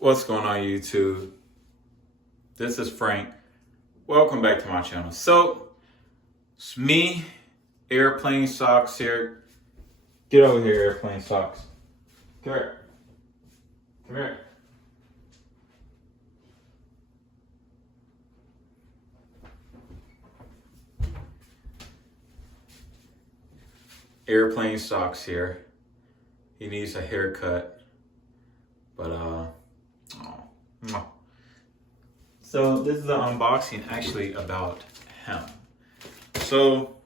What's going on, YouTube? This is Frank. Welcome back to my channel. So, it's me, Airplane Socks here. Get over here, Airplane Socks. Come here. Come here. Airplane Socks here. He needs a haircut. But, So this is an unboxing actually about him. So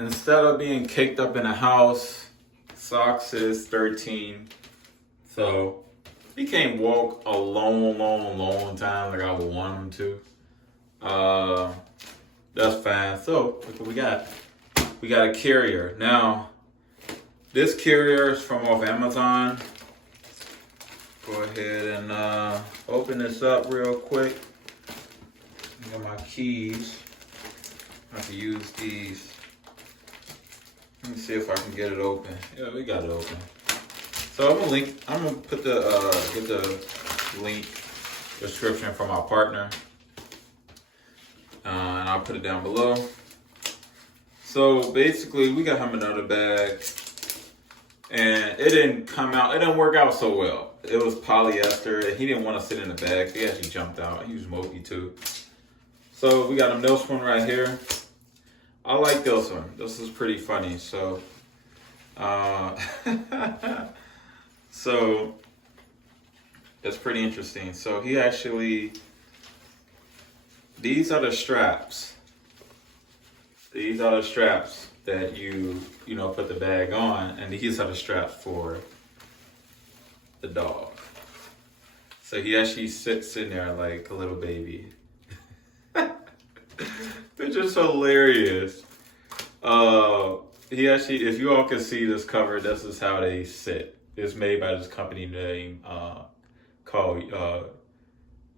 instead of being caked up in a house, Socks is 13. So he can't walk a long time like I would want him to. That's fine. So look what we got. We got a carrier. Now, this carrier is from off Amazon. Go ahead and open this up real quick. I got my keys. I have to use these. Let me see if I can get it open. Yeah, we got it open. So I'm gonna put the get the link description from our partner, and I'll put it down below. So basically, we got him another bag, and it didn't come out. It didn't work out so well. It was polyester, and he didn't want to sit in the bag. He actually jumped out. He was mopey too. So we got him this one right here. I like this one. This is pretty funny. So, so it's pretty interesting. So he actually, these are the straps. These are the straps that you put the bag on, and these are the straps for the dog. So he actually sits in there like a little baby. It's just hilarious. He actually, if you all can see this cover, this is how they sit. It's made by this company name called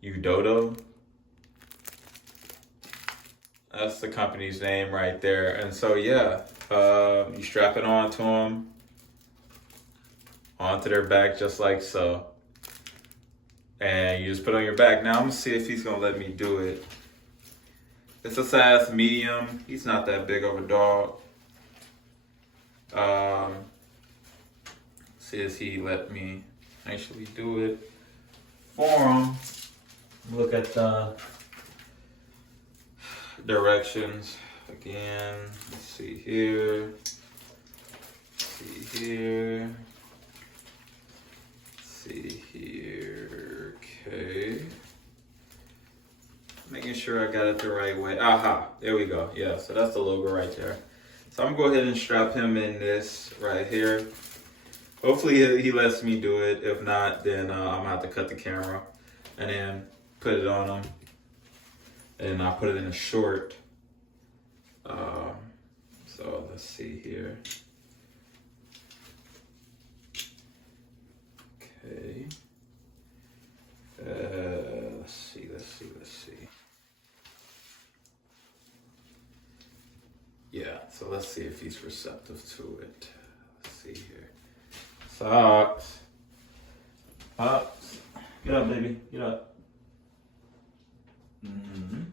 YUDODO. That's the company's name right there. And so yeah, you strap it onto them, onto their back just like so. And you just put it on your back. Now I'm gonna see if he's gonna let me do it. It's a size medium. He's not that big of a dog. See if he let me actually do it for him. Look at the directions again. Let's see here. See here. See here. Okay. Making sure I got it the right way. Aha, there we go. Yeah, so that's the logo right there. So I'm gonna go ahead and strap him in this right here. Hopefully he lets me do it. If not, then I'm gonna have to cut the camera and then put it on him. And I'll put it in a short. So let's see here. Okay. Let's see. Yeah, so let's see if he's receptive to it. Let's see here. Socks. Socks. Get up, baby. Get up. Mm-hmm.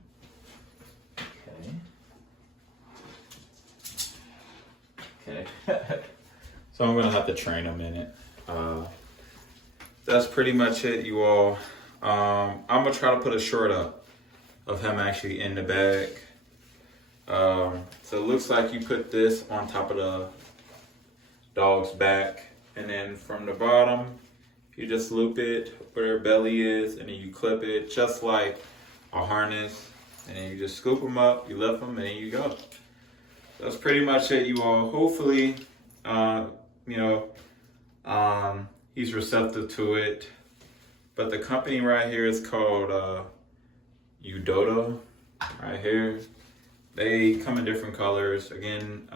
Okay. So I'm gonna have to train him in it. That's pretty much it, you all. I'm gonna try to put a short up of him actually in the bag. So it looks like you put this on top of the dog's back, and then from the bottom, you just loop it where their belly is, and then you clip it just like a harness, and then you just scoop them up, you lift them, and then you go. That's pretty much it, you all. Hopefully, he's receptive to it. But the company right here is called YUDODO, right here. They come in different colors. Again,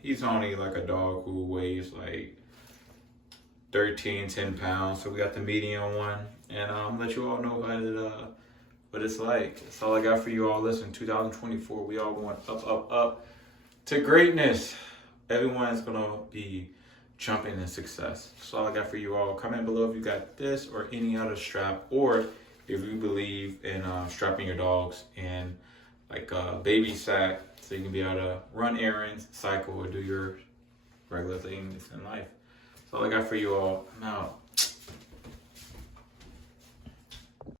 he's only like a dog who weighs like 10 pounds. So we got the medium one. And I'll let you all know what it's like. That's all I got for you all. Listen, 2024, we all going up to greatness. Everyone is going to be jumping in success. That's all I got for you all. Comment below if you got this or any other strap, or if you believe in strapping your dogs in like a baby sack so you can be able to run errands, cycle, or do your regular things in life. That's all I got for you all. I'm out.